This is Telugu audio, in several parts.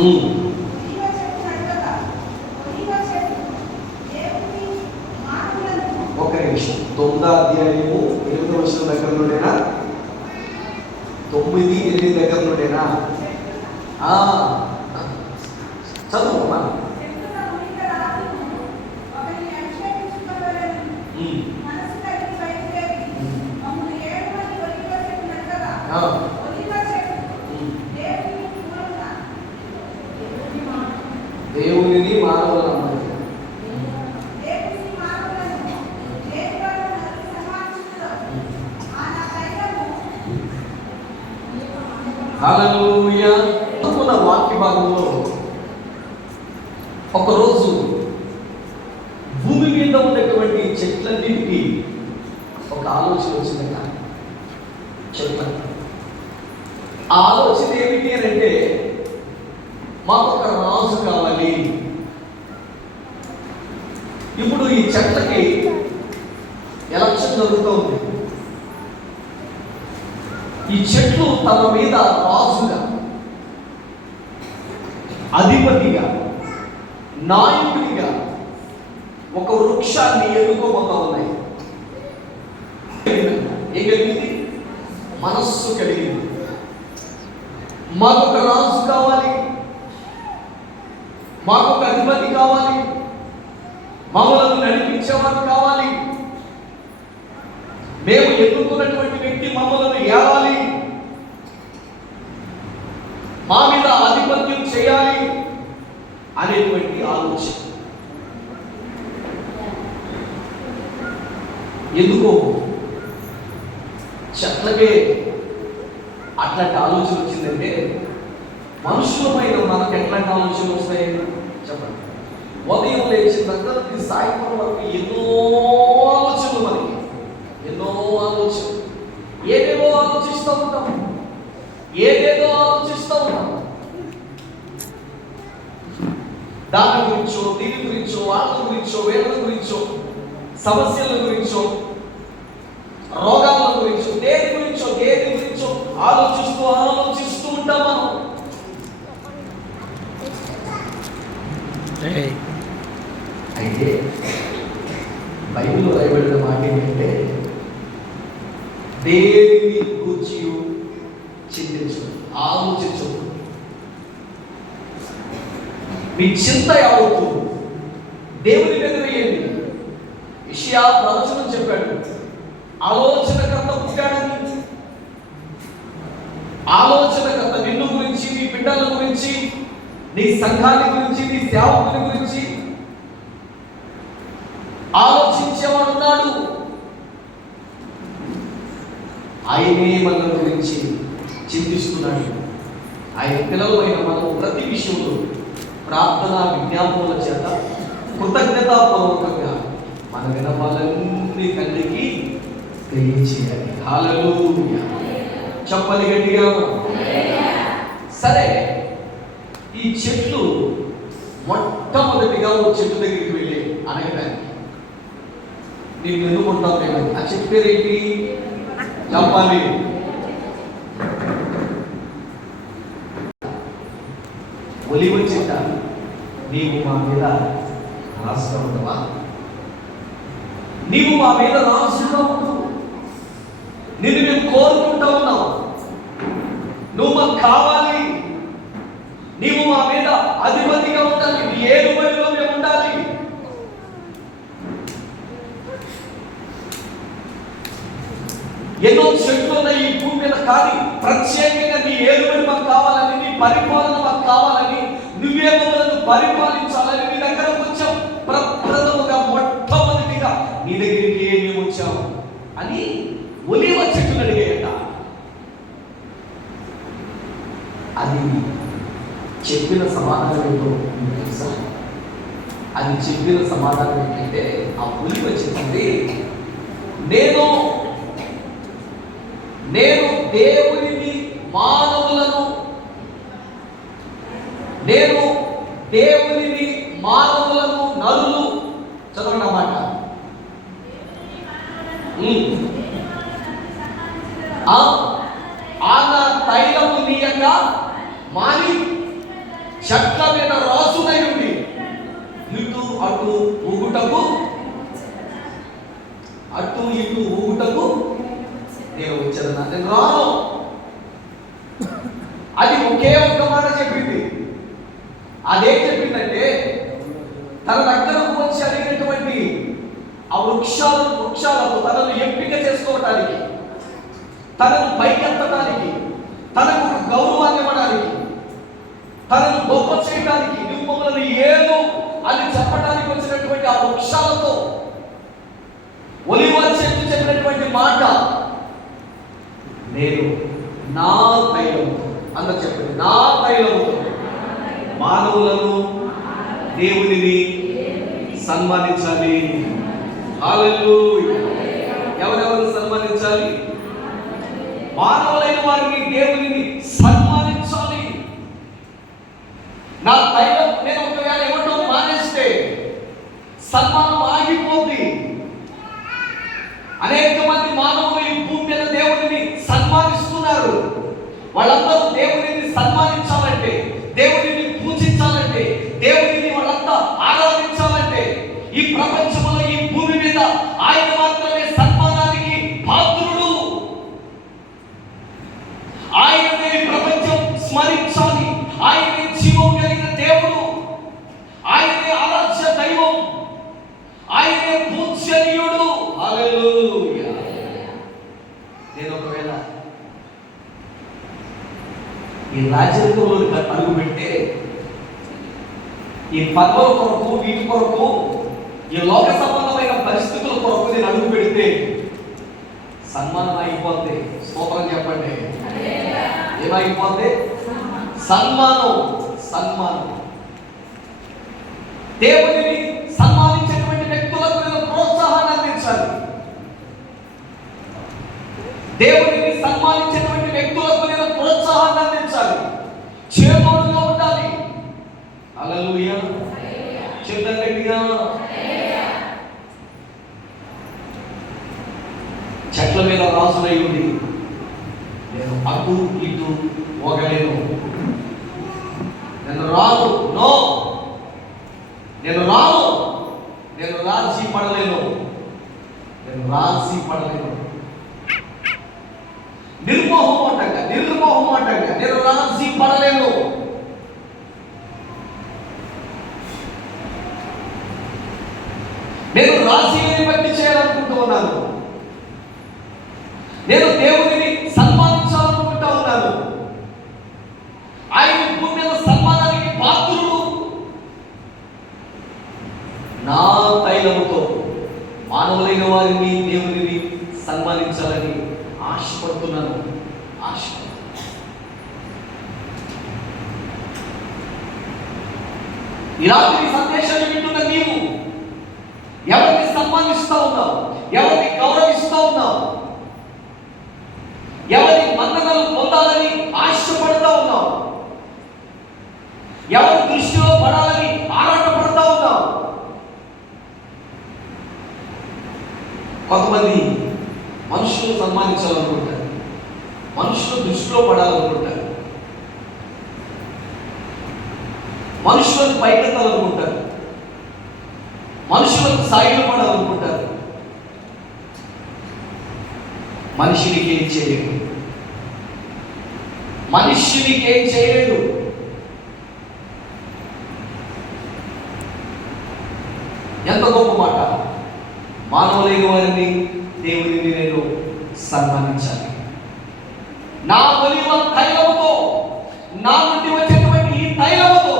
ఒక నిమిషం, 9వ అధ్యాయము 8వ వచనం దగ్గర నుండేనా? 9, 8 దగ్గర నుండేనా? చదువు. దేవునిని మానవులను హల్లెలూయా. వాక్య భాగంలో ఒకరోజు భూమి మీద ఉన్నటువంటి చెట్లన్నిటికీ ఒక ఆలోచన వచ్చిందట. చెట్ల ఆలోచన ఏమిటి అని అంటే, మాకు ఒక రాజు కావాలి. ఇప్పుడు ఈ చెట్లకి ఎలక్షన్ జరుగుతుంది. ఈ చెట్లు తమ మీద రాజుగా, అధిపతిగా, నాయకుడిగా ఒక వృక్షాన్ని ఎన్నుకోబోతా ఉన్నాయి. ఏం కలిగింది? మనస్సు కలిగింది. మాకొక రాజు కావాలి, మాకొక అధిపతి కావాలి, మమ్మల్ని నడిపించేవారు కావాలి, మేము ఎన్నుకున్నటువంటి వ్యక్తి మమ్మల్ని ఏవాలి, మా మీద ఆధిపత్యం చేయాలి అనేటువంటి ఆలోచన. ఎందుకో చెట్లకే అట్లాంటి ఆలోచన వచ్చిందంటే, మనుషులపైన మనకు ఎట్లాంటి ఆలోచనలు వస్తాయి చెప్పండి. ఉదయం లేచిన దగ్గర సాయంత్రం వరకు ఎన్నో ఆలోచనలు, మనకి ఎన్నో ఆలోచనలు, ఏదేదో ఆలోచిస్తూ ఉంటాం, ఏదేదో ఆలోచిస్తూ ఉంటాం. దాని గురించో, దీని గురించో, వాళ్ళ గురించో, వేళ్ళ గురించో, సమస్యల గురించో, రోగాల గురించో, దేని గురించో ఆలోచిస్తూ ఉంటాం మనం. అయితే బైబిల్లో రాయబడిన మాట ఏంటంటే, దేనిని గూర్చి చింతించు, ఆలోచించు. మీ చింత యావత్తు దేవుని మీద వేయండి. యెషయా ప్రవచనం చెప్పాడు, ఆలోచనకర్త పుట్టాడని. ఆలోచనకర్త నిన్ను గురించి, నీ బిడ్డల గురించి, నీ సంఘాన్ని గురించి, నీ సేవకుని గురించి ఆలోచించేవాడున్నాడు. ఆయనే మన గురించి చింతిస్తున్నాడు. ఆయన పిల్లలైన మనం ప్రతి విషయంలో ప్రార్థన విజ్ఞాపనల చేత కృతజ్ఞతాపూర్వకంగా మన విన్నపాలన్నీ తండ్రికి తెలియచేయాలి. హల్లెలూయా. చెప్పండి గట్టిగా. సరే, ఈ చెట్లు మొట్టమొదటిగా ఓ చెట్టు దగ్గరికి వెళ్ళి అనగడానికి, నేను ఎన్నుకుంటాను మేము. ఆ చెట్టు పేరు ఏంటి చెప్పాలి? ఒలివ చెట్ట. నీవు మా మీద రాసుగా ఉండవా? నీవు మా మీద రాసుగా ఉండు. నిన్ను మేము కోరుకుంటా ఉన్నావు. నువ్వు మాకు కావాలి. నీవు మా మీద అధిపతిగా ఉండాలి. నీ ఏలుబడిలో మేము ఉండాలి. ఎన్నో చెట్లు ఉన్నాయి ఈ భూమి మీద, కానీ ప్రత్యేకంగా నీ ఏలుబడి మాకు కావాలని, నీ పరిపాలన మాకు కావాలని, నువ్వే మమ్మల్ని పరిపాలించాలని నీ దగ్గరకు వచ్చాం. ప్రప్రథముగా మొట్టమొదటిగా నీ దగ్గరికి మేము వచ్చాం అని ఒలివ చెట్టును అడిగాయట. అది చెప్పిన సమాధానం ఏంటో తెలుసా? అది చెప్పిన సమాధానం ఏంటంటే, ఆ ఒలివ చెప్పింది, నేను దేవునిని మానవులను, నేను దేవునిని మానవులను, నరులు చదవనమాట, ఆన తైలము నీయక మాని చెట్ల మీద రాసునై ఉండి ఇటు అటు ఊగుటకు నేను వచ్చేదన్నా, నేను రాను. అది ఒకే ఒక్క మాట చెప్పింది. అదేం చెప్పిందంటే, తన దగ్గరకు వచ్చి అడిగినటువంటి ఆ వృక్షాలతో తనను ఎంపిక చేసుకోవటానికి, తనను పైకెత్తడానికి, తనకు గౌరవాన్ని ఇవ్వడానికి, తనను గొప్ప చేయడానికి, నువ్వు మమ్మల్ని ఏదో అని చెప్పడానికి వచ్చినటువంటి ఆ వృక్షాలతో ఒలివ చెట్టు చెప్పినటువంటి మాట, నేను నా తైలముతో, అందరూ చెప్పండి, నా తైలముతో మానవులను దేవునిని సన్మానించాలి. హల్లెలూయా. ఎవరెవరు సన్మానించాలి? మానవులైన వారిని, దేవునిని సన్మానించాలి. నా తైలం నేను ఒకవేళ ఇవ్వటం మానేస్తే సన్మానం ఆగిపోద్ది. అనేక మంది మానవులు ఈ భూమి మీద దేవునిని సన్మానిస్తున్నారు. వాళ్ళందరూ దేవునిని సన్మానించాలంటే, దేవునిని పూజించాలంటే, దేవునిని వాళ్ళంతా ఆరాధించాలంటే, ఈ ప్రపంచంలో ఈ భూమి మీద ఆయన మాత్రమే సన్మానానికి పాత్రుడు. ఆయననే ప్రపంచం స్మరించాలి. ఆయనే జీవం కలిగిన దేవుడు, ఆయనే ఆరాధ్య దైవం, ఆయనే పూజ్యనీయుడు. హల్లెలూయా. నేను ఒకవేళ ఈ రాజ్యంలో అడుగు పెడితే, ఈ పదవుల కొరకు, వీటి కొరకు, ఈ లోక సంబంధమైన పరిస్థితుల కొరకు నేను అడుగు పెడితే సన్మానం అయిపోతే, స్తోత్రం చెప్పండి, ఏమైపోతే సన్మానం. దేవునిని సన్మానించేటువంటి వ్యక్తులకు నేను ప్రోత్సాహాన్ని అందించాలి. దేవునిని సన్మానించేటువంటి వ్యక్తులకు నేను ప్రోత్సాహాన్ని అందించాలి. చేదోడుగా ఉండాలి. హల్లెలూయా. చెప్తాను గట్టిగా. చెట్ల మీద రాసులై ఉంది, నేను అటు ఇటు పోగలేను. నేను రాను, నో, నేను రాను. నేను రాజీ పడలేను. నిర్మోహమాటంగా నేను రాజీ పడలేను. నేను రాజీని బట్టి చేయాలనుకుంటూ ఉన్నాను. నేను దేవునిని సన్మానించాలనుకుంటా ఉన్నాను. ఆయన భూమి మీద సన్మానానికి పాత్రుడు. నా తైలముతో మానవులైన వారిని, దేవునిని సన్మానించాలని ఆశపడుతున్నాను. ఇలాంటి సందేశాన్ని వింటున్న నీవు ఎవరిని సన్మానిస్తా ఉన్నావు? ఎవరిని గౌరవిస్తా ఉన్నావు? ఎవరి మన్ననలు పొందాలని ఆశపడతా ఉన్నావు? ఎవరి దృష్టిలో పడాలని ఆరాటపడతా ఉన్నావు? కొంతమంది మనుషులు సన్మానించాలనుకుంటారు, మనుషుల దృష్టిలో పడాలనుకుంటారు, మనుషులను పైకెత్తాలనుకుంటారు, మనుషులకు సాయం పడాలనుకుంటారు. మనిషినికి ఏం చేయలేదు. ఎంత గొప్ప మాట! మానవులైన వారిని, దేవునిని నేను సన్మానించాలి. నా ఒలివ తైలముతో, నా నుండి వచ్చేటువంటి ఈ తైలముతో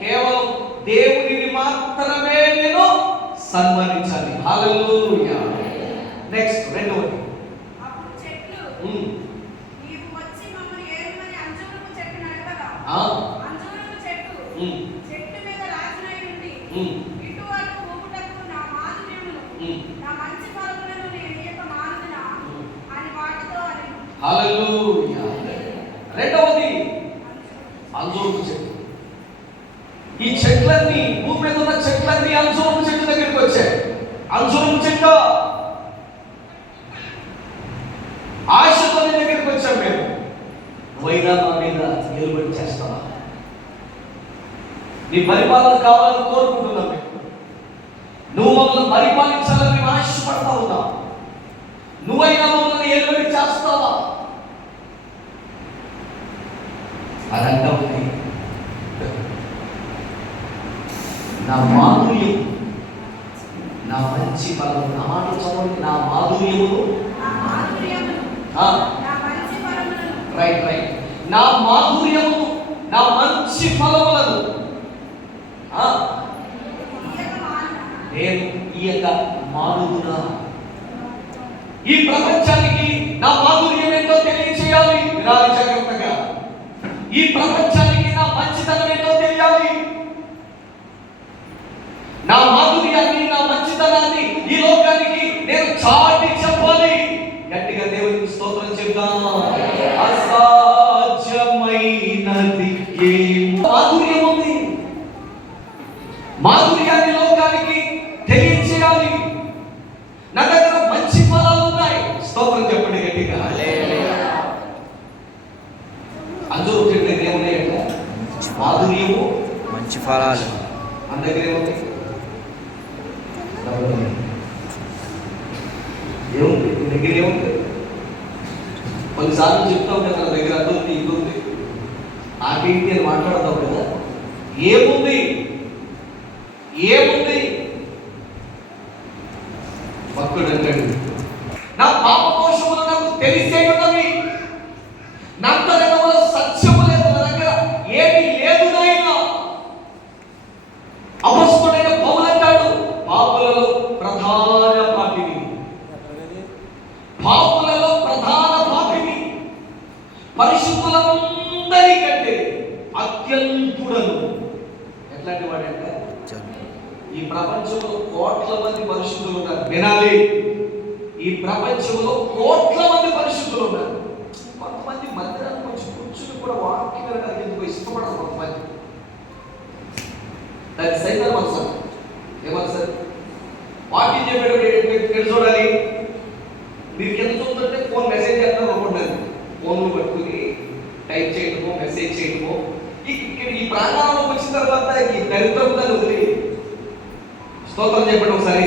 కేవలం దేవునిని మాత్రమే నేను సన్మానించాలి. హల్లెలూయా. నెక్స్ట్ రెండవది, హల్లెలూయా. రెండవది అంజూరపు చెట్టు. ఈ చెట్లన్నీ, భూమి మీద ఉన్న చెట్లన్నీ అంజూరపు చెట్టు దగ్గరికి వచ్చాయి. అంజూరపు చెట్టు ఆశతో దగ్గరికి వచ్చాం మేము. నువ్వైనా మా మీద నిలబడి చేస్తావా? నీ పరిపాలన కావాలని కోరుకుంటున్నాం మేము. నువ్వు మమ్మల్ని పరిపాలించాలని మేము ఆశపడతా ఉన్నాం. నువ్వైనా మమ్మల్ని ఏలుబడి చేస్తావా అని అంటా ఉంది. నా మాధుర్యం, నా మంచి ఫలం, నా మాట చదవండి, నా మాధుర్యమును, రైట్ రైట్, నా మాధుర్యమును, నా మంచి ఫలములను నేను ఈయక మానుదునా. ఈ ప్రపంచానికి నా మాధుర్యం ఏంటో తెలియచేయాలి. వినాలి జాగ్రత్తగా. ఈ ప్రపంచానికి నా మంచితనం ఏంటో తెలియాలి. నా మాధుర్యాన్ని, నా మంచితనాన్ని ఈ లోకానికి నేను చాటి చెప్పాలి. గట్టిగా దేవునికి స్తోత్రం చెప్తాం. అసాధ్యమైనది మాధుర్యం ఉంది. మాధుర్యాన్ని లోకానికి తెలియచేయాలి. నా దగ్గర మంచి ఫలాలు ఉన్నాయి. స్తోత్రం చెప్పండి గట్టిగా. అందరూ చెప్పేది ఏమున్నాయంటే మాధుర్యము, మంచి ఫలాలు. మన దగ్గర ఏముంది? ఏముంది? మీ దగ్గర ఏముంది? కొన్నిసార్లు చెప్తాం కదా, నా దగ్గర అది ఉంది, ఇది ఉంది, నాకేంటి అని మాట్లాడతాం కదా. ఏముంది? ఏముంది? భక్తుడు అంటాడు, నా పాప దోషములు నాకు తెలిసే ఉన్నవి, నా అంతరంగంలో సత్యము లేదు, నా దగ్గర ఏమీ లేదు నాయనా. అపొస్తలుడైన పౌలు అంటాడు, పాపులలో ప్రధాన పాపిని, పాపులలో ప్రధాన పాపిని, పరిశుద్ధులందరికంటే అత్యంతుడను. ఎట్లాంటి వాడంటే, ఈ ప్రపంచంలో కోట్ల మంది పరిశుద్ధులు ఉన్నారు. వినాలి, ఈ ప్రపంచంలో కోట్ల మంది పరిశుద్ధులు ఉన్నారు. కొంతమంది మందిరానికి వచ్చి కూర్చుని కూడా వాక్యం వినడానికి ఎందుకు ఇష్టపడరు. కొంతమంది దాని సైతం మనసు ఏమన్నారు, వాక్యం చెప్పేటప్పుడు ఎక్కడ చూడాలి? మీరు ఎంత చూస్తుంటే ఫోన్ మెసేజ్ చేస్తారు అనుకుంటారు. ఫోన్లు పట్టుకుని టైప్ చేయడమో, మెసేజ్ చేయడమో. ఇక్కడ ఈ ప్రాంగణంలోకి వచ్చిన తర్వాత ఈ దరిద్రం దాన్ని వదిలి స్తోత్రం చెప్పండి ఒకసారి.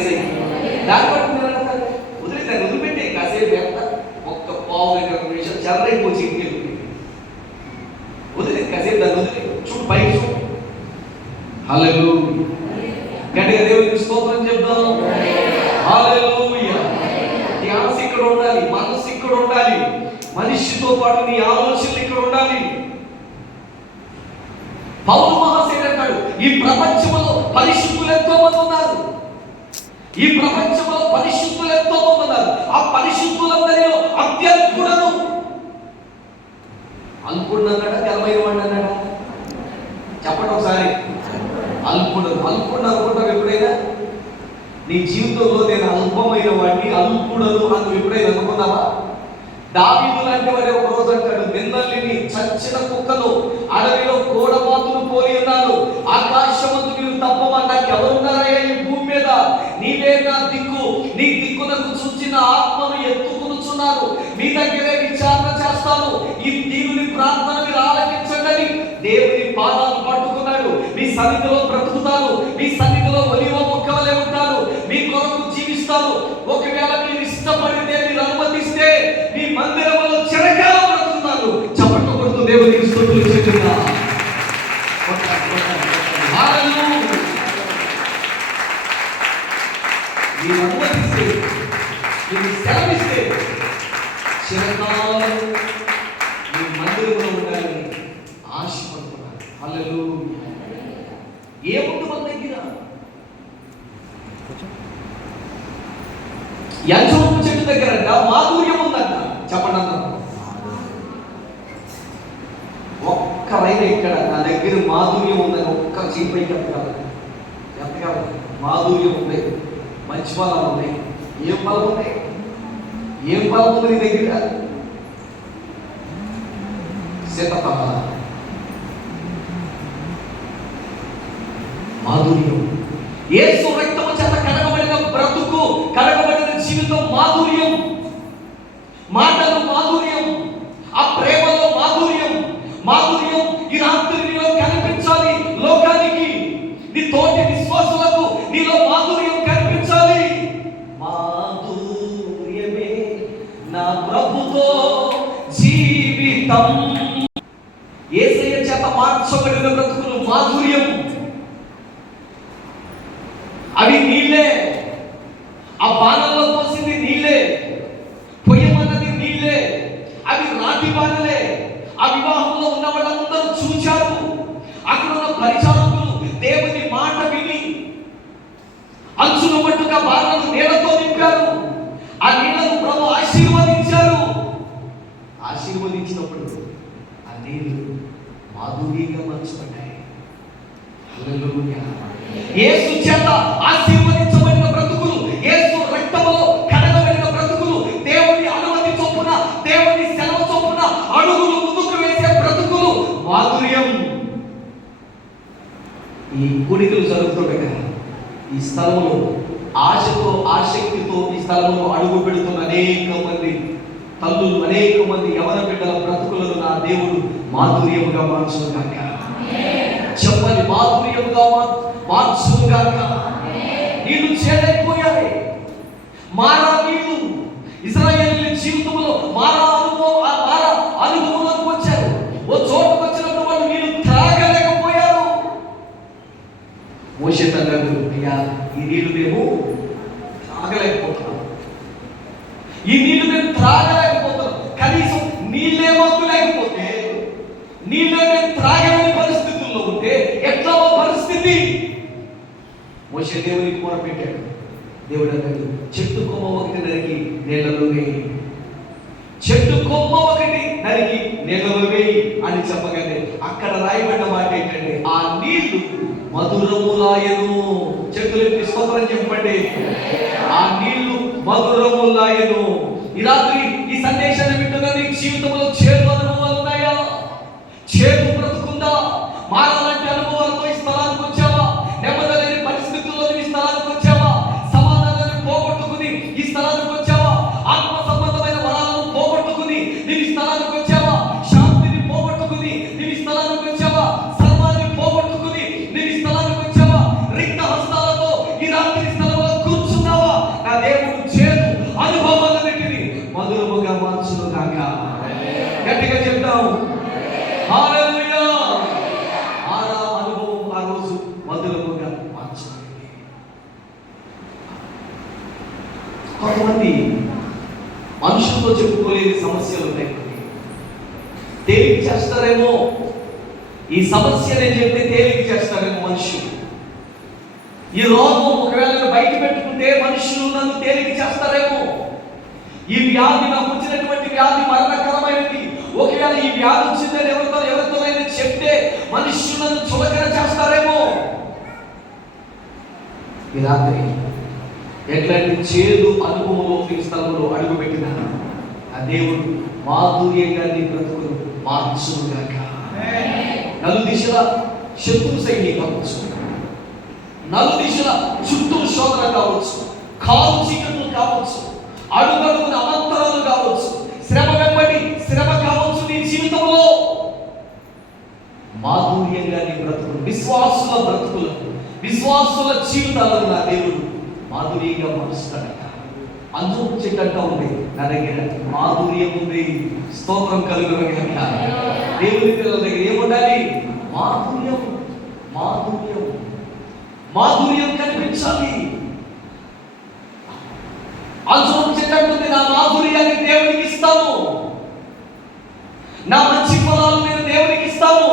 దాన్ని బట్టి మీరు అంటారు, వదిలి దాన్ని వదిలిపెట్టే కాసేపు ఎంత ఒక్క పావు 20 నిమిషాలు చల్లరైపోయి ఇంటికి వదిలి కాసేపు దాన్ని వదిలి చూడు, పైకి చూడు. హల్లెలూయా. గట్టిగా దేవునికి స్తోత్రం చెప్దాం. హల్లెలూయా. నీ మనసు ఇక్కడ ఉండాలి, మనసు ఇక్కడ ఉండాలి, మనిషితో పాటు నీ ఆలోచనలు ఇక్కడ ఉండాలి. పౌలు మహాశయుడు అంటాడు, ఈ ప్రపంచంలో పరిశుద్ధులు ఎంతో మంది ఉన్నారు. ఈ ప్రపంచంలో పరిశుద్ధులు ఎంతో మంది ఉన్నారు. ఆ పరిశుద్ధులందరిలో అత్యల్పుడను. అల్పుడు అన్నాడా, ఘనమైన వాడు అన్నాడా? చెప్పండి ఒకసారి. అల్పుడు. అల్పుడు అనుకుంటావు ఎప్పుడైనా? నీ జీవితంలో నేను అల్పమైన వాడిని, అల్పుడను అని ఎప్పుడైనా అనుకున్నావా? దావీదు లాంటి వాడే ఒక రోజు అంటాడు, నిన్నల్ని చచ్చిన కుక్కను, అడవిలో కోడబాతును పోలి ఉన్నాను. ఆకాశమందు నీవు తప్ప నాకు ఎవరున్నారయ్యా ఈ భూమి మీద? నీవే నా దిక్కు, నీ దిక్కునకు చూచిన ఆత్మను ఎత్తుకునుచున్నాను. మీ దగ్గరే విచారణ చేస్తాను. ఈ దేవుని ప్రార్థన మీరు ఆలకించండి. దేవుని పాదాలు పట్టుకున్నాడు. మీ సన్నిధిలో బ్రతుకుతాను, మీ సన్నిధిలో ఒలివ మొక్క వలె ఉంటాను, మీ కొరకు జీవిస్తాను. ఒకవేళ మీరు ఇష్టపడితే, మీరు అనుమతిస్తే మీ మందిరంలో చిరకాలం బ్రతుకుతాను. చప్పట్లు కొడుతూ దేవునికి స్తుతులు చెల్లిద్దాం. మీరు అనుమతిస్తే, మీరు సెలవిస్తే చిరకాలం మీ మందిరంలో ఉండాలని ఆశపడుతున్నాను. హల్లెలూయా. ఏముంది మన దగ్గర? యజోపు చెట్టు దగ్గర మాధుర్యం ఉందంట. చెప్పండి అన్నారు. ఒక్కరైనా ఇక్కడ నా దగ్గర మాధుర్యం ఉందని ఒక్క చీపైకి ఎంతకాలి? మాధుర్యం ఉంది, మంచి ఫలాలు ఉన్నాయి. ఏం ఫలం ఉన్నాయి? ఏం ఫలం ఉంది నీ దగ్గర? సీతఫల, మాధుర్యం. యేసు రక్తము చేత కడగబడిన బ్రతుకు, కడగబడిన జీవితం మాధుర్యం. మాటలు మాధుర్యం, ఆ ప్రేమలో మాధుర్యం. మాధుర్యం ఈ రాత్రి నీలో కనిపించాలి లోకానికి. మార్చబడిన బ్రతుకులు మాధుర్యం. అవి నీళ్ళే, ఆ బాణంలో పోసింది నీళ్ళే, పొయ్యమన్నది నీళ్ళే, అవి రాతి బాణలే. ఆ వివాహంలో ఉన్న వాళ్ళందరూ చూచారు. అక్కడ ఉన్న పరిచారకులు దేవుని మాట విని అంచుల మట్టుగా బాణాలు నీళ్లతో నింపారు. ఆ నీళ్లను ప్రభు ఆశీర్వదించారు. ఆశీర్వదించినప్పుడు ఆ నీళ్లు మాధుర్యంగా మార్చబడ్డాయి. హల్లెలూయా. యేసు చేత ఆశీర్వదించబడిన బ్రతుకులు, యేసు రక్తములో కడగబడిన బ్రతుకులు, దేవుని అనుమతి చొప్పున, దేవుని సెలవు చొప్పున అడుగులు ముందుకు వేసే బ్రతుకులు మాధుర్యం. ఈ కూడికలు జరుగుతుండగా ఈ స్థలంలో ఆశతో, ఆసక్తితో ఈ స్థలంలో అడుగు పెడుతున్న అనేక మంది తల్లులు, అనేక మంది యవన బిడ్డల బ్రతుకులను నా దేవుడు మాధుర్యముగా మార్చుగాక. చెప్పని మాధుర్యముగా మార్చుగాక. నీళ్లు చేదైపోయాయి. మారా నీళ్లు ఇశ్రాయేలీయుల జీవితంలో మారా అనుభవంలోకి వచ్చారు. ఓ చోటుకు వచ్చినప్పుడు వాళ్ళు నీళ్లు త్రాగలేకపోయారు. మోషే అన్నాడు, అయ్యా ఈ నీళ్లు మేము త్రాగలేకపోతున్నాం, ఈ నీళ్లు మేము త్రాగలేకపోతున్నాం. కనీసం నీళ్ళే మాకు లేకపోతే, నీళ్ళే మేము త్రాగలేని పరిస్థితుల్లో ఉంటే ఎట్లా పరిస్థితి? మోషే దేవునికి మొరపెట్టాడు. దేవుడు అన్నాడు, చెట్టు కొమ్మ ఒకటి నరికి నీళ్ళలో వేయి, చెట్టు కొమ్మ ఒకటి నరికి నీళ్ళలో వేయి అని చెప్పగానే అక్కడ రాయబడ్డ మాట ఏంటంటే, ఆ నీళ్లు మధురములాయను. చెట్టులకి స్తోత్రం చెప్పండి. ఆ నీళ్లు మధురములాయను. ఈ రాత్రి ఈ సందేశాన్ని వింటున్న నీ జీవితంలో చేదు అనుభవాలు ఉన్నాయా? చేదు బ్రతుకుందా? మారాలంటే అనుభవాలతో ఈ స్థలానికి వచ్చావా? నెమ్మదలేని పరిస్థితుల్లో ఈ స్థలానికి వచ్చావా? సమాధానాన్ని పోగొట్టుకుని ఈ స్థలానికి వచ్చావా? ఆత్మ సంబంధమైన వరాలను పోగొట్టుకుని నీవు ఈ స్థలానికి వచ్చావా? శాంతిని పోగొట్టుకుని నీవు ఈ స్థలానికి వచ్చావా? సర్వాన్ని పోగొట్టుకుని నీవు ఈ స్థలానికి వచ్చావా? రిక్త హస్తాలతో ఈ రాత్రి స్థలంలో కూర్చున్నావా? నా దేవుడు చేదు అనుభవాలన్నిటిని మధురముగా మార్చును గాక. గట్టిగా చెప్తాము హల్లెలూయా. ఆరా అనుభవం ఆ రోజు మధురముగా మార్చబడింది. కొంతమంది మనుషులతో చెప్పుకోలేని సమస్యలు ఉన్నాయి. తేలిక చేస్తారేమో, ఈ సమస్య నేను చెప్తే తేలిక చేస్తారేమో మనుషులు. ఈ రోగం ఒకవేళ బయట పెట్టుకుంటే మనుషులు నన్ను తేలిక చేస్తారేమో. ఈ వ్యాధి, నాకు వచ్చినటువంటి వ్యాధి మరణకరమైనది, ఒకవేళ ఈ వ్యాధి వచ్చిందని ఎవరితోనైనా చెప్తే మనుషులను చులకన చేస్తారేమో. ఈ రాత్రి ఎట్లాంటి చేదు అనుభవంలో ఈ స్థలంలో అడుగుపెట్టిన ఆ దేవుడు మాధుర్యంగా నీ బ్రతుకులు మార్చుగాక. నలుదిశల శత్రు సైన్యం కావచ్చు, నలుదిశల చుట్టూ శోధన కావచ్చు, కాలు చీకట్లు కావచ్చు, అడుగడుగున అమంతరాలు కావచ్చు, శ్రమ వెంబడి శ్రమ కావచ్చు. నీ జీవితంలో మాధుర్యంగా నీ బ్రతుకులు, విశ్వాసుల బ్రతుకులను, విశ్వాసుల జీవితాలను నా దేవుడు మాధుర్యంగా మారుస్తాడట. అంజూరు చెట్టు అంటా ఉంది, నా దగ్గర మాధుర్యం ఉంది. స్తోత్రం కలుగునుగాక. దేవుని పిల్లల దగ్గర ఏముండాలి? మాధుర్యం. మాధుర్యం, మాధుర్యం కనిపించాలి. అంజూరు చెట్టు అంటుంది, నా మాధుర్యాన్ని దేవునికి ఇస్తాను, నా మంచి ఫలాలు నేను దేవునికి ఇస్తాను.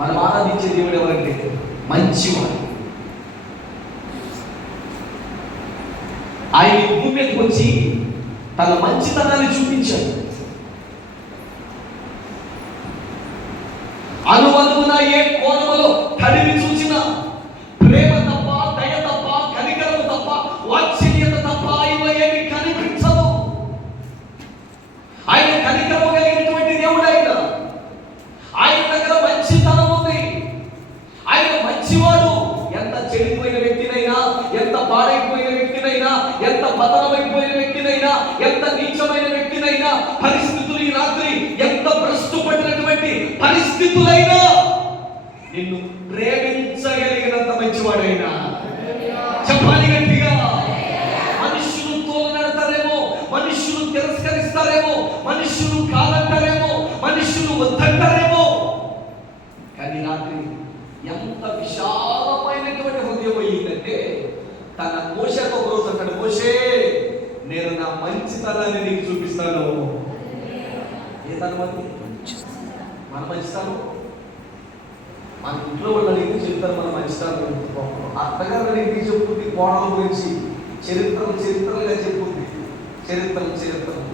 మనం ఆరాధించే దేవుడు ఎవరంటే మంచివాడు. ఆయన భూమి మీదకి వచ్చి తన మంచితనాన్ని చూపించాడు. అనువనువున ఏ కోణములో తడివి చూసినా ప్రేమ తప్ప, దయ తప్ప, కనికరము తప్ప, వాత్సల్యత తప్ప ఆయన ఏమి కనిపించదు. ఆయన కనికరము కలిగినటువంటి దేవుడు. ఆయన దగ్గర మంచితనం ఉంది. ఆయన మంచివాడు. ఎంత చెడిపోయిన వ్యక్తినైనా, ఎంత పాడైపోయిన వ్యక్తినైనా, ఎంత పతనమైపోయిన వ్యక్తినైనా, ఎంత నీచమైన వ్యక్తినైనా, పరిస్థితులు ఈ రాత్రి ఎంత భ్రష్టు పడినటువంటి పరిస్థితులైనా నిన్ను ప్రేమించ మంచితనాన్ని నీకు చూపిస్తాను. ఏ తనం అది? మన మంచితనం. మన ఇంట్లో వాళ్ళు అడిగితే చెప్తారు మన మంచితనం. అత్తగారు అడిగితే చెప్పుద్ది కోడల గురించి, చరిత్రలుగా చెప్పుద్ది. చరిత్రలు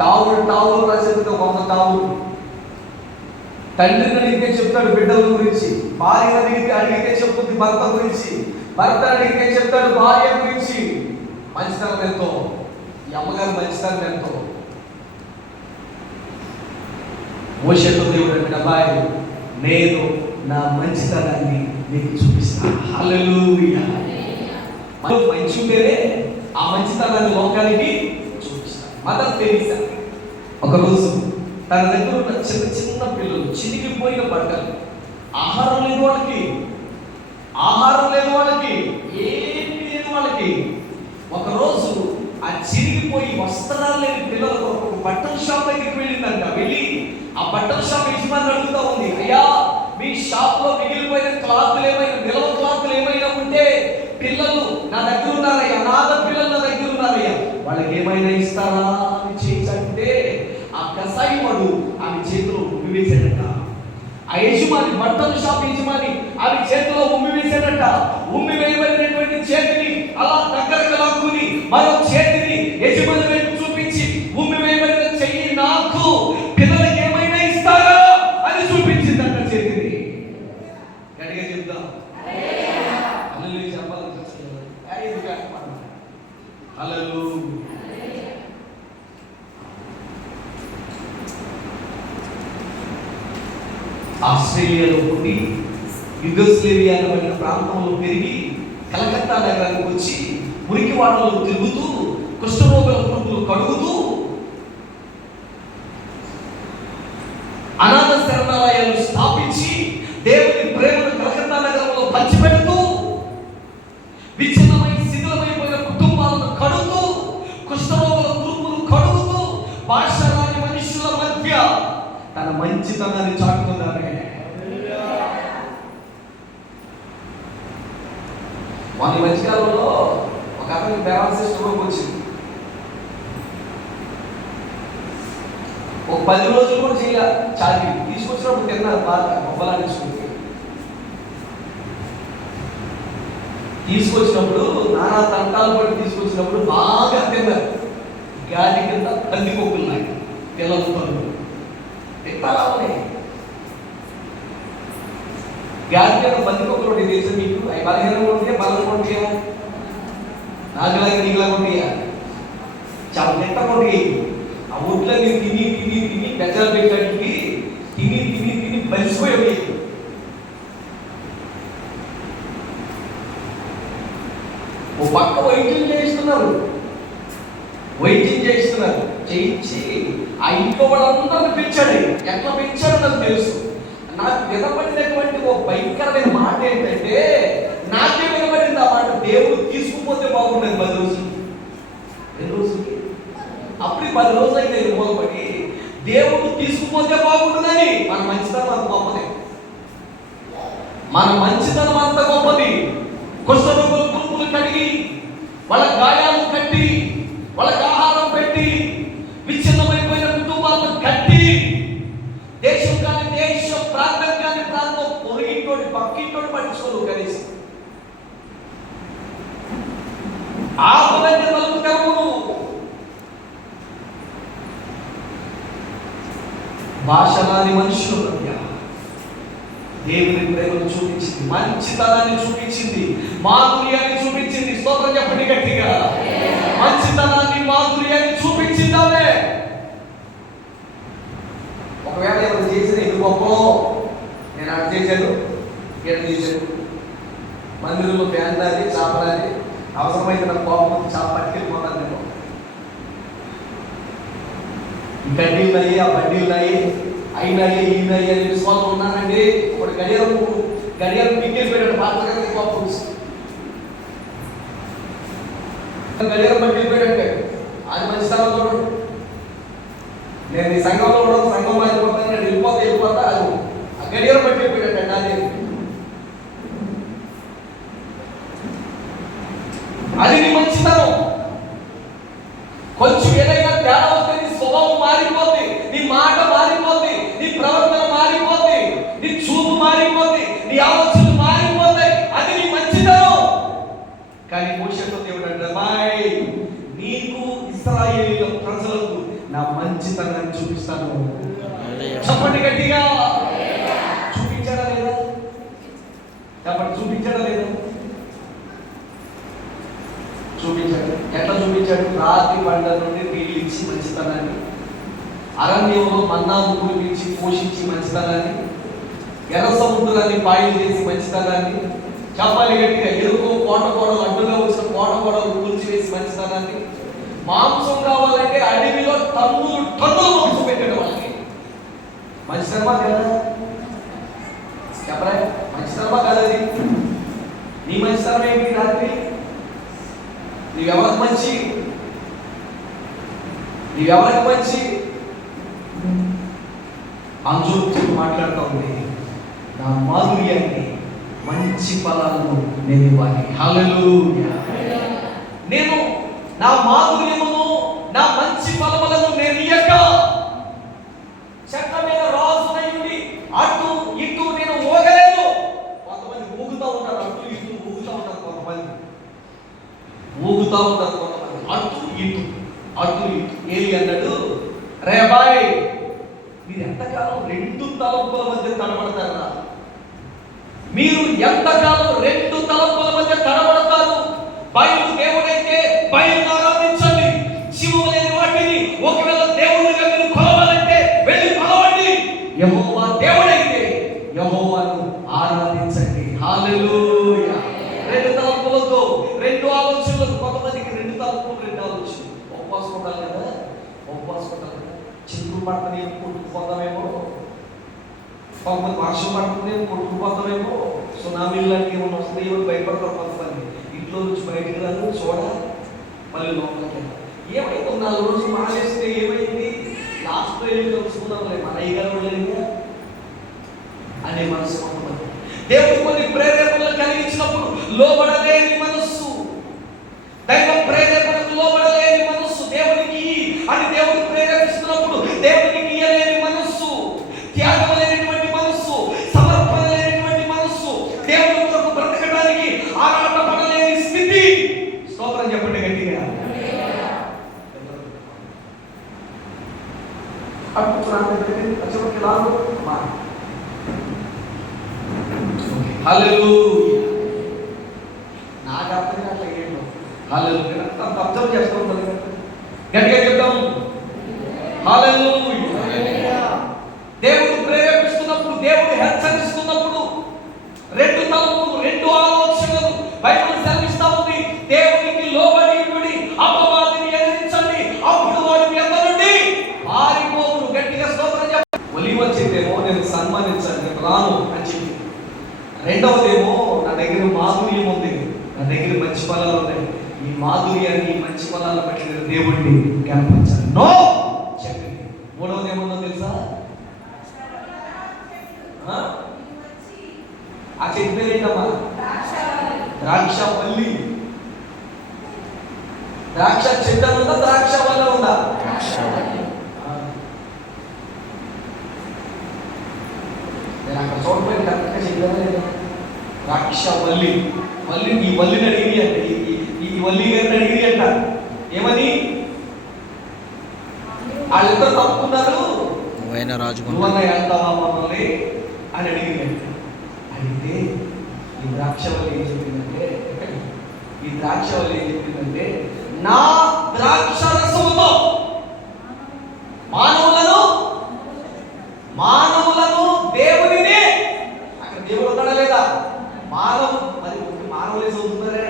టావులు రాసేది 100 టావులు. తండ్రిని అడిగితే చెప్తాడు బిడ్డల గురించి, భార్యను అడిగితే చెప్పుద్ది భర్త గురించి, భర్త అడిగితే చెప్తాడు భార్య గురించి. మంచితనం ఎంతో, ఈ అమ్మగారు మంచితనం ఎంతో. మోషేతో దేవుడు అంటే, అబ్బాయి నేను నా మంచితనాన్ని నీకు చూపిస్తాను. హల్లెలూయా. మనం మంచి ఉంటేనే ఆ మంచితనాన్ని లోకానికి చూపిస్తాను. మదర్ తెరీసా ఒకరోజు తన దగ్గర ఉన్న చిన్న పిల్లలు, చినిగిపోయిన బట్టలు, ఆహారం లేని వాళ్ళకి ఏమి లేని వాళ్ళకి ఒకరోజు ఆ చిరిగిపోయి వస్త్రాలు లేని పిల్లలకు ఒక బట్టల షాప్ దగ్గరికి వెళ్ళిందంట. వెళ్ళి ఆ బట్టల షాప్ యజమాని అడుగుతా ఉంది, అయ్యా మీ షాప్ లో మిగిలిపోయిన క్లాతులు ఏమైనా, నిల్వ క్లాతులు ఏమైనా ఉంటే పిల్లలు నా దగ్గర ఉన్నారయ్యా, అనాథ పిల్లలు నా దగ్గర ఉన్నారయ్యా, వాళ్ళకి ఏమైనా ఇస్తారా అని చేయించంటే ఆ కసాయి వాడు ఆమె చేతిలో ఉమ్మి వేసాడట. ఆ యజమాని, బట్టల షాప్ యజమాని ఆమె చేతిలో ఉమ్మి వేసాడట. ఉమ్మి వేయబడినటువంటి చేతిని అలా దగ్గరకు లాక్కుని మరో చేతిని యజమాని వైపు చూపించి, ఉమ్మి వేయబడిన చెయ్యి నాకు, పిల్లలకి ఏమైనా ఇస్తారా అని చూపించిందంట చేతిని. గట్టిగా చెప్తాం హల్లెలూయా. చెప్పాలనిపిస్తుంది. హల్లెలూయా. ఆస్ట్రేలియాలో పుట్టి యుగోస్లేవియా అనే ప్రాంతంలో పెరిగి కలకత్తా నగరానికి వచ్చి మురికి వాడలో తిరుగుతూ కుష్ఠరోగుల కుటుంబాలు కడుగుతూ అనాథ శరణాలయాలు స్థాపించి దేవుని ప్రేమను కలకత్తా నగరంలో పంచిపెడుతూ విచ్ఛిన్నమై శిథిలమైపోయిన కుటుంబాలను కడుగుతూ కుష్ఠరోగుల కుటుంబాలు కడుగుతూ భాష రాని మనుషుల మధ్య తన మంచితనాన్ని చాటుకున్నారే. మన మధ్యకాలంలో ఒక అతనికి పారాలసిస్ రోగం వచ్చింది. ఒక 10 రోజులు కూడా చేయాలి. చాకి తీసుకొచ్చినప్పుడు తిన్నారు బాగా మొబ్బలాడించుకుంటే. తీసుకొచ్చినప్పుడు నానా తంటాలు పడి తీసుకొచ్చినప్పుడు బాగా తిన్నారు. గాలి కింద పందికొక్కులు నాయి పిల్లల పనులు తింటారావని గాలి కింద పందికొక్కులు ఉంటే తెలుసు మీకు. అవి బలహీనంగా ఉంటే బలంగా ఉంటాయా, నాకులాగా నీకులాగా ఉంటాయా, చాలా తింటగా ఉంటాయి. ఆ ఒడ్లని తిని తిని తిని పెద్దలు పెట్టడానికి తిని తిని తిని బలిసిపోయి ఓ పక్క వైద్యం చేయిస్తున్నారు. చేయించి ఆ ఇంట్లో వాళ్ళందరినీ పెంచాడు. ఎట్లా పెంచాడో నాకు తెలుసు. నాకు వినపడినటువంటి ఓ భయంకరమైన మాట ఏంటంటే, నాకే వినపడింది ఆ మాట, దేవుడు తీసుకుపోతే బాగుండేది 10 రోజులు. 2 రోజులకి అప్పుడు 10 రోజులు అయితే మొదలుపడి దేవుడు తీసుకుపోతే బాగుంటుందని. మన మంచితనం అంత గొప్పది. మన మంచితనం అంత గొప్పది. కుష్ఠరోగుల కురుపులు కడిగి, వాళ్ళ గాయాలు కట్టి, వాళ్ళకి ఆహారం పెట్టి, విచ్ఛిన్నమైపోయిన కుటుంబాలను కట్టి, దేశం కాని దేశం, ప్రాంతం కాని ప్రాంతం, పొరుగింటోడి పక్కింటోడి పట్టించుకోదు కలిసి ఆపదండి తలుపు తెరవును. భాషలాని మనుషుల మధ్య దేవుని ప్రేమను చూపించింది, మంచితనాన్ని చూపించింది, మాధుర్యాన్ని చూపించింది. స్తోత్రం చెప్పండి గట్టిగా. మంచితనాన్ని, మాధుర్యాన్ని చూపించింది ఆమె. ఒకవేళ ఎవరు చేసిన ఎందుకు గొప్ప, నేను అక్కడ చేశాను, ఇక్కడ చేశాను, మందిరంలో ఫ్యాన్లాది చాపలాది, అవసరమైతే నాకు కోపం చాప పట్టుకెళ్ళిపోతాను నేను. ఈ కడ్డీలు అయ్యి, ఆ బడ్డీలు అయ్యి, అయినాయి ఈనాయి అని విశ్వాసం ఉన్నానండి. ఒకటి గడియారం పిక్కేసి పెట్టాడు, పాత్ర కోపం గడియారం పట్టి పెట్టాడు. అది మంచి స్థానం చూడండి. నేను ఈ సంఘంలో ఉండదు, సంఘం మారిపోతాను, నేను వెళ్ళిపోతా అది ఆ గడియారం పట్టి పెట్టాడు. అది నీ మంచితనం. చూపిస్తాను. చెప్పండి గట్టిగా. చూపించాడా లేదా? చెప్పండి, చూపించాడా లేదా? చూపించాడు. ఎట్లా చూపించాడు? రాతి బండ నుండి నీళ్ళు ఇచ్చి మంచితనాన్ని, అరణ్యంలో మన్నాను కురిపించి పోషించి మంచితనాన్ని, ఎర్ర సముద్రాన్ని పాయలు చేసి మంచితనాన్ని, చెప్పాలి గట్టిగా, ఎరుకు కోట కోడలు అడ్డుగా వచ్చిన కోట కోడలు కూల్చి వేసి మంచితనాన్ని, మాంసం కావాలంటే అడవిలో టన్నులు మాంసం పెట్టాడు వాళ్ళకి. మంచితనమా కదా? చెప్పరా, మంచితనమా కదది? నీ మంచితనం ఏంటి? రాత్రి నీవెవరికి మంచి? అంజూరు మాట్లాడుతూ ఉంది, నా మాధుర్యాన్ని మంచి ఫలాలను నేను ఇవ్వాలి. హల్లెలూయా. నేను నా మాధుర్యమును నా మంచి ఫలములను నేను ఇయ్యక చెట్ల మీద రాజునయుడి అటు ఇటు నేను ఊగలేదు. కొంతమంది ఊగుతూ ఉంటారు, అటు ఇటు ఊగుతూ ఉంటారు. కొంతమంది అటు ఇటు ఏలి అన్నాడు, రే బాయ్, మీరు ఎంతకాలం రెండు తలంపుల మధ్య తడబడతారా? మీరు ఎంతకాలం రెండు తలంపుల మధ్య తడబడతారు? బయలు దేవుడైతే బయలును ఆరాధించండి. శివుడు లేని వాటిని ఒకవేళ దేవుడిగా మీరు కొలవాలంటే వెళ్ళి కొలవండి. యెహోవా దేవుడైతే యెహోవాను ఆరాధించండి. హల్లెలూయా. రెండు తలంపులతో, రెండు ఆలోచనలు. కొంతమందికి రెండు తలంపులు, రెండు ఆలోచనలు. ఉపవాసం ఉండాలి కదా, చిరుకులు పడుతుంది కొట్టుకుపోతామేమో, కొంతమంది వర్షం పడుతుంది కొట్టుకుపోతామేమో, సునామీలు లాంటివి ఏమన్నా వస్తుంది ఏమో భయపడతారు. కొంతమంది ఇంట్లో నుంచి బయటికి రాదు, మళ్ళీ లోపలికి ఏమైంది, 4 రోజులు మానేస్తే ఏమైంది, లాస్ట్లో వెళ్ళి తెలుసుకుందాం మన అయ్యగారు వెళ్ళిందా అనే మనసు. కొంతమంది దేవుడు కొన్ని ప్రేరేపణలు కలిగించినప్పుడు లోబడలేని మనస్సు, దైవ ప్రేరేపణకు లోబడలేని మనస్సు, దేవునికి అని దేవుడు ప్రేరేపిస్తున్నప్పుడు దేవునికి ఇయ్యలేని మనస్సు, త్యాగం లేనటువంటి మనస్సు, సమర్పణ లేనటువంటి మనస్సు, దేవుని కొరకు బ్రతకడానికి ఆరాటపడలేని స్థితి. స్తోత్రం చెప్పండి గట్టిగా. హల్లెలూయా. నాకు అర్థం కావట్లే ఏంటో. హల్లెలూయా. అంత అర్థం చేస్తూ ఉంటుంది. గట్టిగా చెప్తాము హల్లెలూయా. దేవుడు ప్రేరేపిస్తున్నప్పుడు, దేవుడు హెచ్చరిస్తున్నప్పుడు రెండు తలంపులు, రెండు ఆలోచనలు బైబిల్ సెలవిస్తా ఉంది. దేవునికి లోబడి ఉండి అపవాదిని ఎదిరించండి, అప్పుడు వాడు మీ అందరి నుండి పారిపోవును. గట్టిగా స్తోత్రం చెప్పండి. ఒలివ చెట్టేమో నేను సన్మానించాను రాను అని చెప్పి, రెండవదేమో నా దగ్గర మాధుర్యం ఉంది, నా దగ్గర మంచి ఫలాలు ఉన్నాయి, ఈ మాధుర్యాన్ని మంచి ఫలాలు బట్టి నేను దేవుడిని కనపరచాను. నో చెప్పి. మూడవది ఏముందో తెలుసా? ఆ చెట్టు పేరు ఏంటమ్మా? ద్రాక్షవల్లి. ద్రాక్ష చెట్టు ఉందా, ద్రాక్ష వల్ల ఉందా? నేను అక్కడ చూడపోయి కరెక్ట్గా చెప్పాను లేదా? ద్రాక్షవల్లి. మళ్ళీ ఈ వల్లిని అడిగి అంటే ఈ వల్లి గారిని అడిగి అంట ఏమని? వాళ్ళిద్దరు తప్పుకున్నారు, నువ్వన్నా వెళ్తావా మమ్మల్ని అని అడిగింది. అడిగితే ఈ ద్రాక్షవల్లి ఏం చెప్పిందంటే, నా ద్రాక్ష రసముతో మానవులను దేవుడిని, అక్కడ దేవుడు ఉన్నాడా లేదా? మరి మానవులే చదువుతున్నారే,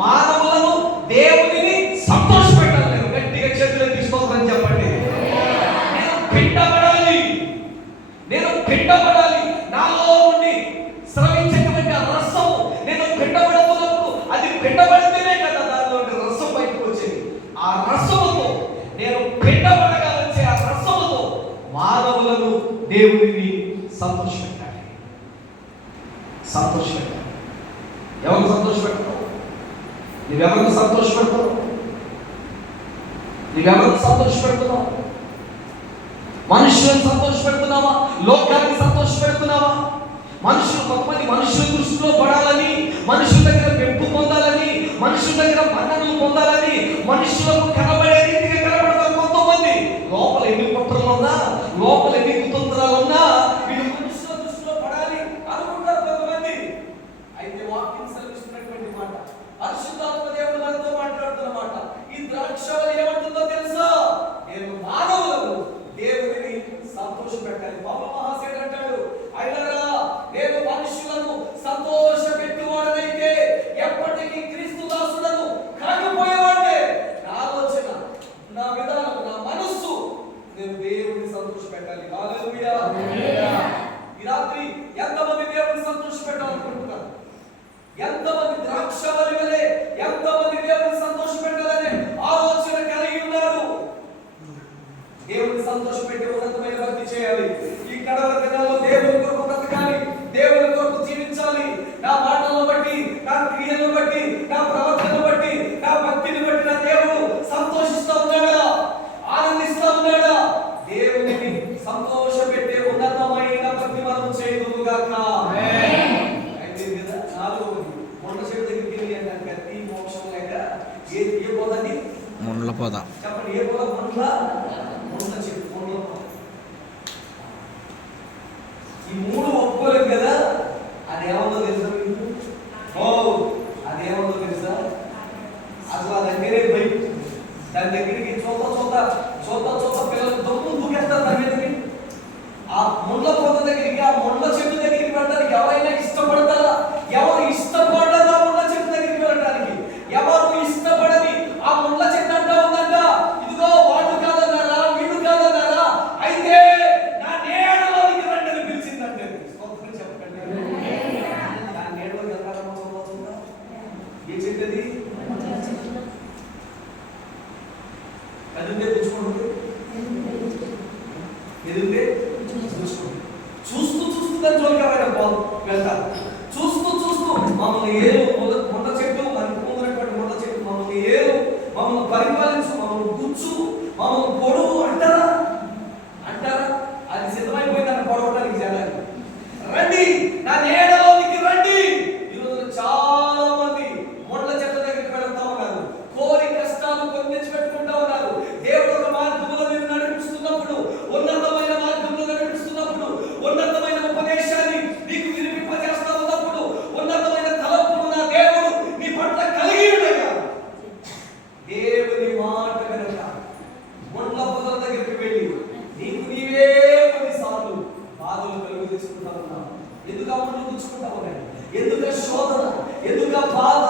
మానవులను దేవుడిని సంతోషపెట్టాలి. గట్టిగా చేతులు తీసుకోవాలని చెప్పండి. నేను పిండబడాలి. నాలో నుండి స్రవించేటువంటి రసము, నేను పిండబడుతున్నప్పుడు అది పిండబడితేనే కదా దానిలో రసం బయటకు వచ్చేది. ఆ రసముతో నేను పిండబడగా వచ్చే ఆ రసముతో మానవులను దేవుడిని సంతోషపెట్టాలి. ఎవరు సంతోషపెడతావు? నువ్వెవరిని సంతోషపెడుతున్నావు? మనుషులను సంతోషపెడుతున్నావా? లోకాన్ని సంతోషపెడుతున్నావా? కొంతమంది మనుషుల దృష్టిలో పడాలని, మనుషుల దగ్గర మెప్పు పొందాలని, మనుషుల దగ్గర మన్ననలు పొందాలని, మనుషులకు కనబడే రీతిగా కనబడతారు. కొంతమంది లోపల లోపల ఎన్ని కుట్రలున్నా, లోపల ఎన్ని కుతంత్రాలున్నా వీళ్ళు మనుషుల దృష్టిలో పడాలి అనుకుంటారు కొంతమంది. అయితే వాక్యం సెలవిస్తున్నటువంటి మాట, పరిశుద్ధాత్మ దేవుడు మనతో మాట్లాడుతున్న మాట, ఈ ద్రాక్షావళి ఏమంటుందో తెలుసా? నేను మానవులను దేవుడిని సంతోష పెట్టాలి. పౌలు మహాశయుడు అంటాడు, అయినరా నేను మనుషులను సంతోష పెట్టువాడనైతే ఎప్పటికీ క్రీస్తు దాసుడను కాకపోయేవాడే. నా ఆలోచన, నా విధానం, నా మనస్సు నేను దేవుడిని సంతోష పెట్టాలి. హల్లెలూయా. ఈ రాత్రి ఎంతమంది దేవుడిని సంతోష పెట్టాలనుకుంటున్నారు? ఎంతమంది ద్రాక్షావళి వలె ఎంతమంది దేవుడిని సంతోష పెట్టాలనే ఆలోచన కలిగి ఉన్నారు? దేవుడిని సంతోష పెట్టి ఉన్నతమైన భక్తి చేయాలి. ఈ కడవర దినాల్లో దేవుని కొరకు బ్రతకాలి, దేవుని కొరకు జీవించాలి. నా మాటలను బట్టి, నా క్రియలను బట్టి, నా ప్రవర్తనను బట్టి, నా భక్తిని బట్టి నా దేవుడు సంతోషిస్తా ఉన్నాడా? ఆనందిస్తా ఉన్నాడా? దేవుని సంతోష పెట్టే ఉన్నతమైన భక్తి మనం చేయదుగాక. అయితే కదా నాలుగవది, మొండ చెట్టు దగ్గరికి వెళ్ళి అంటే గట్టి మోక్షం లేక ఏ పోదండి? ముండ్ల పోద. చెప్పండి, ఏ పోద? ముండ్ల చెట్టు, ముండ్ల పోద. ఈ మూడు ఒప్పుకోలేదు కదా. అది ఏమన్నా తెలుసా మీకు? అదేమన్నా తెలుసా? అసలు ఆ దగ్గరే బయట దాని దగ్గరికి చూత పిల్లలు దొంగ దూకేస్తారు దాని మీదకి. ఆ ముండ్ల పోత దగ్గరికి, ఆ ముండ్ల చెట్టు దగ్గరికి వెళ్ళడానికి ఎవరైనా ఇష్టపడతారా? ఎవరు ఇష్టపడరు ఆ ముండ్ల చెట్టు దగ్గరికి వెళ్ళడానికి? ఎవరు ఇష్టపడని ఆ ముండ్ల చెట్టు అంటా ఉందంట, ఇదిగో వాళ్ళు కాదన్నారా, వీళ్ళు కాదన్నారా, అయితే నా నీడలోకి రండి అని పిలిచిందంటే. చెప్పండి, నా నీడలోకి వెళ్ళాలన్నా చూడవచ్చుందా? ఏ చెట్టు అది? ఎదుందే పుచ్చుకుంటుంది, ఎదుందే చూసుకుంటుంది. చూస్తూ దాని జోలికి ఎవరైనా వెళ్తారు. చూస్తూ మమ్మల్ని ఏరు, ముండ చెట్టు, మనకు ముందున్నటువంటి ముండ చెట్టు మమ్మల్ని ఏరు, మమ్మల్ని పరిపాలించు, మమ్మల్ని గుచ్చు, మమ్మల్ని పొడువు అంటారా? అది సిద్ధమైపోయిందని పొడవడానికి జనాలు. రండి, నా నీడలోనికి రండి. ఈరోజు చాలా మంది ముండ్ల చెట్ల దగ్గరికి వెళ్తా ఉన్నారు, కోరి కష్టాలు కొని తెచ్చిపెట్టుకుంటా ఉన్నారు. దేవుడు ఒక మార్గంలో నేను నడిపిస్తున్నప్పుడు, ఉన్నతమైన మార్గంలో నడిపిస్తున్నప్పుడు, ఉన్నతమైన ఉపదేశాన్ని నీకు వినిపింపజేస్తా ఉన్నప్పుడు, ఉన్నతమైన తలంపులు నా దేవుడు నీ పట్ల కలిగి ఉండగా, దేవుని మాట కనుక ముండ్ల పొదల దగ్గరికి వెళ్ళి నీకు నీవే కొన్నిసార్లు బాధలు కలుగు తీసుకుంటా ఉన్నావు. ఎందుకు ఆ ముందు గుచ్చుకుంటా ఉన్నాయి? ఎందుక శోధన, ఎందుక బాధ,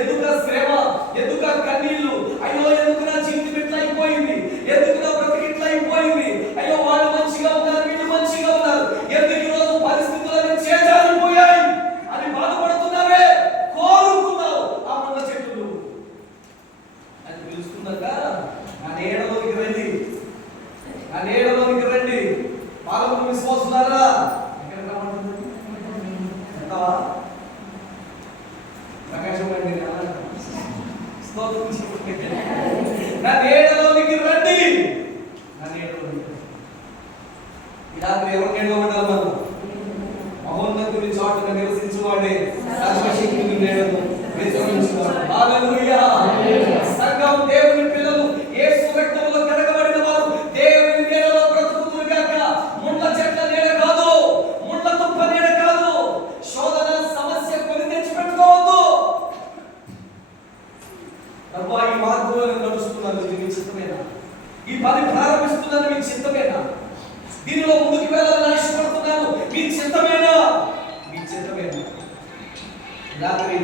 ఎందుక శ్రమ, ఎందుక కన్నీళ్లు? అయ్యో ఎందుకు నా జీవితం ఇట్లా అయిపోయింది, ఎందుకు నా బ్రతికి ఇట్లా అయిపోయింది, అయ్యో వాళ్ళు మంచిగా ఉన్నారు, వీళ్ళు మంచిగా ఉన్నారు, ఎందుకు ఈరోజు పరిస్థితులన్నీ చేజారిపోయాయి అని బాధపడుతున్నావే. కోరుకున్నావు ఆ ముండ్ల చెట్లు అని పిలుచుకున్నాక, నా నీడలోకి రండి, నా నీడలోకి రండి. పాలకులు విశ్వాసులారా, ఎక్కడ రమ్మంటుంది? ఎంతవా ప్రకాశం రండి, నా నీడలోనికి రండి, నా నీడలోనికి. ఈ రాత్రి ఎవరి నీడలో ఉండాలి మనం? మహోన్నతుని చాటున నివసించువాడే సర్వశక్తుని నీడలో విశ్రమించువాడు. హల్లెలూయా. సంఘం, దేవుని పిల్లలు, యేసు రక్తములో కడగబడిన వారు దేవుని నీడలో బ్రతుకుతురుగాక. ముండ్ల చెట్ల నీడ కాదు, ముండ్ల తుప్ప నీడ కాదు. శోధన సమస్య కొని తెచ్చిపెట్టుకోవద్దు. అబ్బా, ఈ మార్గంలో నేను నడుస్తున్నాను, ఇది మీ చిత్తమేనా? ఈ పని ప్రారంభిస్తున్నాను, మీ చిత్తమేనా? దీనిలో ముందుకు వెళ్ళాలని ఆశపడుతున్నాను, మీ చిత్తమేనా? మీ చిత్తమేనా? రాత్రి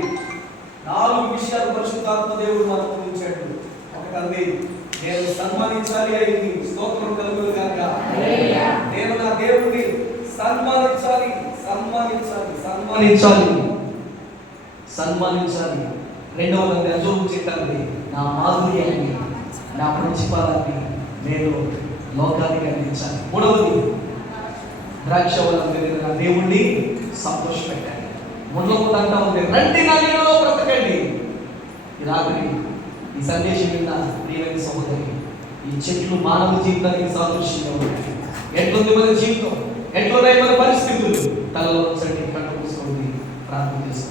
4 విషయాలు పరిశుద్ధాత్మ దేవుడు మనకు ఉంచాడు. ఒకటి, నేను సన్మానించాలి అయింది. స్తోత్రం కలుగును గాక. నేను నా దేవుడిని సన్మానించాలి. రెండవది, అజోగు చేయాలి. నా మాధుర్యాన్ని, నా ప్రతిఫలాన్ని నేను లోకానికి అందించాలి. మూడవది, ద్రాక్షవల్లం దగ్గర నా దేవుణ్ణి సంతోషపెట్టాలి. ముండ్ల పొద అంటా ఉంది, రండి నా నీడలో బ్రతకండి. ఈ రాత్రి ఈ సందేశం విన్న ప్రియమైన సహోదరి, ఈ చెట్లు మానవ జీవితానికి సాదృశ్యంగా ఉన్నాయి. ఎట్లుంది మన జీవితం, ఎట్లున్నాయి మన పరిస్థితులు? తలలో ఉంచండి, కళ్ళు మూసుకోండి, ప్రార్థన చేసుకోండి.